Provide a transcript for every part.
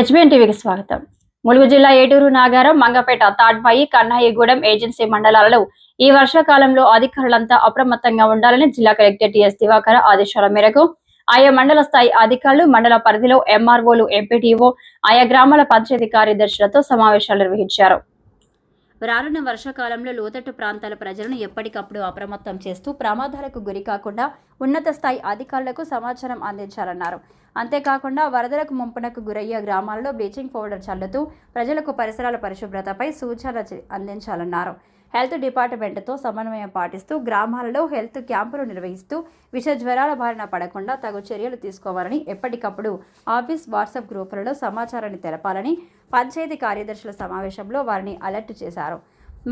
HBN టీవీకి స్వాగతం. ములుగు జిల్లా ఏటూరు నాగారం మంగపేట తాడ్మాయి కన్నాయిగూడెం ఏజెన్సీ మండలాలలో ఈ వర్షాకాలంలో అధికారులంతా అప్రమత్తంగా ఉండాలని జిల్లా కలెక్టర్ టిఎస్ దివాకర్ ఆదేశాల మేరకు ఆయా మండల స్థాయి అధికారులు మండల పరిధిలో ఎంఆర్ఓలు ఎంపీటీఓ ఆయా గ్రామాల పంచాయతీ కార్యదర్శులతో సమావేశాలు నిర్వహించారు. రానున్న వర్షాకాలంలో లోతట్టు ప్రాంతాల ప్రజలను ఎప్పటికప్పుడు అప్రమత్తం చేస్తూ ప్రమాదాలకు గురి కాకుండా ఉన్నత స్థాయి అధికారులకు సమాచారం అందించాలన్నారు. అంతేకాకుండా వరదలకు ముంపునకు గురయ్యే గ్రామాలలో బ్లీచింగ్ పౌడర్ చల్లుతూ ప్రజలకు పరిసరాల పరిశుభ్రతపై సూచనలు అందించాలన్నారు. హెల్త్ డిపార్ట్మెంట్తో సమన్వయం పాటిస్తూ గ్రామాలలో హెల్త్ క్యాంపులు నిర్వహిస్తూ విష జ్వరాల బారిన పడకుండా తగు చర్యలు తీసుకోవాలని ఎప్పటికప్పుడు ఆఫీస్ వాట్సాప్ గ్రూపులలో సమాచారాన్ని తెలపాలని పంచాయతీ కార్యదర్శుల సమావేశంలో వారిని అలర్ట్ చేశారు.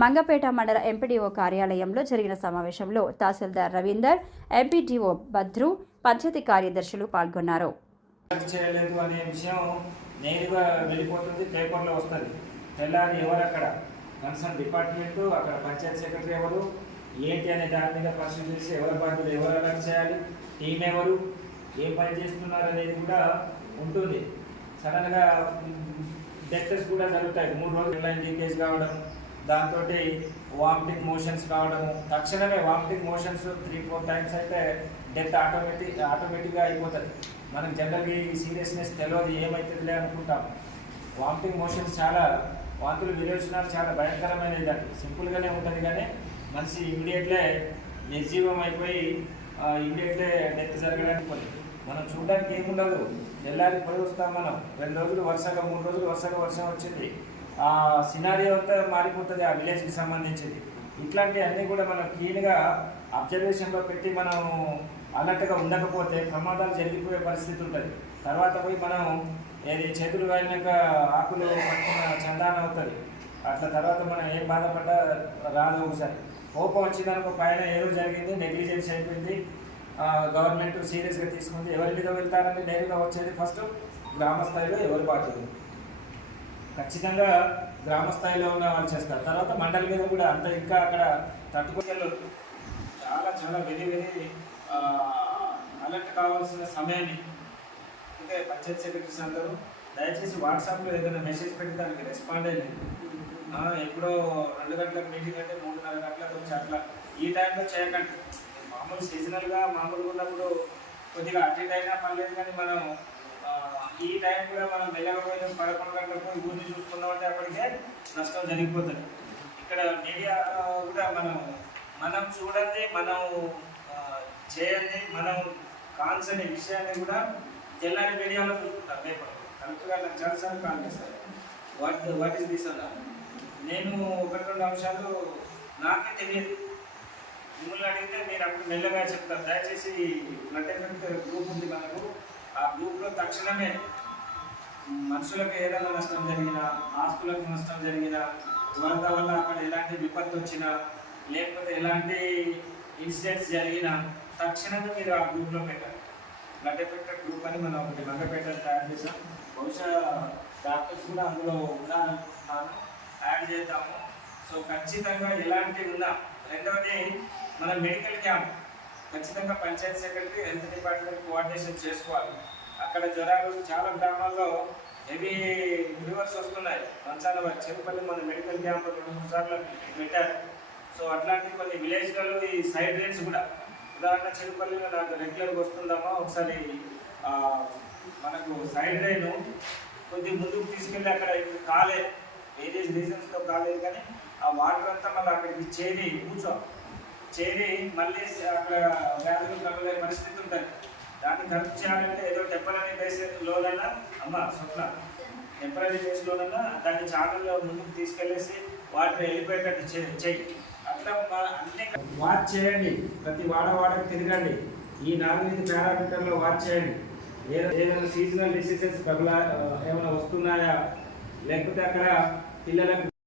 మంగపేట మండల ఎంపీడీఓ కార్యాలయంలో జరిగిన సమావేశంలో తహసీల్దార్ రవీందర్ ఎంపీడీఓ భద్రు పంచాయతీ కార్యదర్శులు పాల్గొన్నారు. చేయలేదు అనే విషయం నేరుగా వెళ్ళిపోతుంది పేపర్లో వస్తుంది. తెల్లారి ఎవరు అక్కడ కన్సర్న్ డిపార్ట్మెంట్ అక్కడ పంచాయత్ సెక్రటరీ ఎవరు? ఏంటి అనే దాని మీద పరిశీలన చేసి ఎవరి బాధ్యత ఎవరు అలర్ట్ చేయాలి? టీం ఎవరు? ఏం పని చేస్తున్నారు అనేది కూడా ఉంటుంది. సడన్గా డెక్టర్స్ కూడా జరుగుతాయి. మూడు రోజులు లైన్ లీకేజ్ కావడం దాంతో వామిటింగ్ మోషన్స్ కావడము. తక్షణమే vomiting motions three four times అయితే డెత్ ఆటోమేటిక్ ఆటోమేటిక్గా అయిపోతుంది. మనకు జనరల్గా ఈ సీరియస్నెస్ తెలియదు ఏమవుతుందిలే అనుకుంటాం. వామిటింగ్ మోషన్స్ చాలా వాంతులు విరోచనాలు చాలా భయంకరమైనది అండి సింపుల్గానే ఉంటుంది కానీ మనిషి ఇమీడియట్లే నిర్జీవం అయిపోయి ఇమీడియట్లే డెత్ జరగడానికి పోయి మనం చూడడానికి ఏముండదు. తెల్లారి పోయి వస్తాం మనం. రెండు రోజులు వరుసగా మూడు రోజులు వరుసగా వర్షం వచ్చింది. ఆ సినారియో అంతా మారిపోతుంది ఆ విలేజ్కి సంబంధించింది. ఇట్లాంటివన్నీ కూడా మనం క్లీన్గా అబ్జర్వేషన్లో పెట్టి మనం అన్నట్టుగా ఉండకపోతే ప్రమాదాలు జరిగిపోయే పరిస్థితి ఉంటుంది. తర్వాత పోయి మనం ఏది చేతులు వాడినాక ఆకులు పట్టుకున్న చందాన అవుతుంది. అట్లా తర్వాత మనం ఏం బాధపడ్డా రాదు ఒకసారి. కోపం వచ్చిందనుకో పైన ఏదో జరిగింది నెగ్లిజెన్స్ అయిపోయింది. గవర్నమెంట్ సీరియస్గా తీసుకుంది. ఎవరి మీద వెళ్తారని నేరుగా వచ్చేది ఫస్ట్ గ్రామ స్థాయిలో ఎవరి బాధ్యత ఖచ్చితంగా గ్రామ స్థాయిలో ఉన్న వాళ్ళు చేస్తారు. తర్వాత మండలి మీద కూడా అంత ఇంకా అక్కడ తట్టుకోగలరు చాలా చాలా వెరీ వెరీ అలర్ట్ కావాల్సిన సమయాన్ని అంటే పంచాయత్ సెక్రటరీస్ అందరూ దయచేసి వాట్సాప్లో ఏదైనా మెసేజ్ పెట్టి దానికి రెస్పాండ్ అయ్యింది ఎప్పుడో రెండు గంటలకు మీటింగ్ అంటే మూడున్నర గంటలకు వచ్చి అట్లా. ఈ టైంలో చేయకండి. మామూలు సీజనల్గా మామూలుగా ఉన్నప్పుడు కొద్దిగా అటు ఇటు అయినా పర్లేదు కానీ మనం ఈ టైం కూడా మనం వెళ్ళకపోయిన పదకొండు గంటలకు ఊరిని చూసుకున్నామంటే అప్పటికే నష్టం జరిగిపోతుంది. ఇక్కడ మీడియా కూడా మనం మనం చూడండి మనం చేయండి మనం కాన్సని విషయాన్ని కూడా తెల్లని మీడియాలో చూసుకుంటాం పేపర్ కరెక్ట్గా నాకు చాలాసార్లు కాల్ చేస్తారు వాట్ వాట్ ఈస్ దిస్ అన్న? నేను ఒకటి రెండు అంశాలు నాకే తెలియదు. మిమ్మల్ని అడిగితే మీరు అప్పుడు మెల్లగా చెప్తారు. దయచేసి బ్లడ్ ఎఫెక్ట్ గ్రూప్ ఉంది మనకు. ఆ గ్రూప్లో తక్షణమే మనుషులకు ఏదైనా నష్టం జరిగినా ఆస్తులకు నష్టం జరిగినా వరద వల్ల అక్కడ ఎలాంటి విపత్తు వచ్చినా లేకపోతే ఎలాంటి ఇన్సిడెంట్స్ జరిగినా తక్షణమే మీరు ఆ గ్రూప్లో పెట్టాలి. బ్లడ్ ఎఫెక్ట్ గ్రూప్ అని మనం ఒకటి మంగపేట తయారు చేసాం బహుశా డాక్టర్స్ కూడా అందులో ఉన్నాను యాడ్ చేద్దాము. సో ఖచ్చితంగా ఎలాంటి ఉన్నా రెండవది మన మెడికల్ క్యాంప్ ఖచ్చితంగా panchayat secretary health department coordination చేసుకోవాలి. అక్కడ జ్వరాలు చాలా గ్రామాల్లో హెవీ ఫీవర్స్ వస్తున్నాయి. మంచాల వారి చెరుపల్లి మన మెడికల్ క్యాంప్ రెండు మూడు సార్లు పెట్టారు. సో అట్లాంటి కొన్ని విలేజ్లలో ఈ సైడ్ రేట్స్ కూడా ఉదాహరణ చెరుపల్లిలో నాకు రెగ్యులర్గా వస్తుందమ్మా ఒకసారి మనకు సైడ్ రైన్ కొద్ది ముందుకు తీసుకెళ్ళి అక్కడ ఇప్పుడు కాలే. వేరే రీజన్స్తో కాలేదు కానీ ఆ వాటర్ అంతా మళ్ళీ అక్కడికి చేరి కూర్చో. చేరి మళ్ళీ అక్కడ వ్యాధులు తగ్గలే పరిస్థితి ఉంటుంది. దాన్ని కరెక్ట్ చేయాలంటే ఏదో టెంపరీ బేస్లోనన్నా అమ్మ స్వప్న. టెంపరీ బేస్లోనన్నా దాన్ని ఛానల్లో ముందుకు తీసుకెళ్ళేసి వాటర్ వెళ్ళిపోయేటట్టు చేయి. చెయ్యి అట్లా అన్ని వాచ్ చేయండి. ప్రతి వాడ వాడకు తిరగండి. ఈ నాలుగైదు పారామీటర్లో వాచ్ చేయండి. ఏదైనా సీజనల్ డిసీజెస్ ప్రబల ఏమైనా వస్తున్నాయా? లేకపోతే అక్కడ Él hará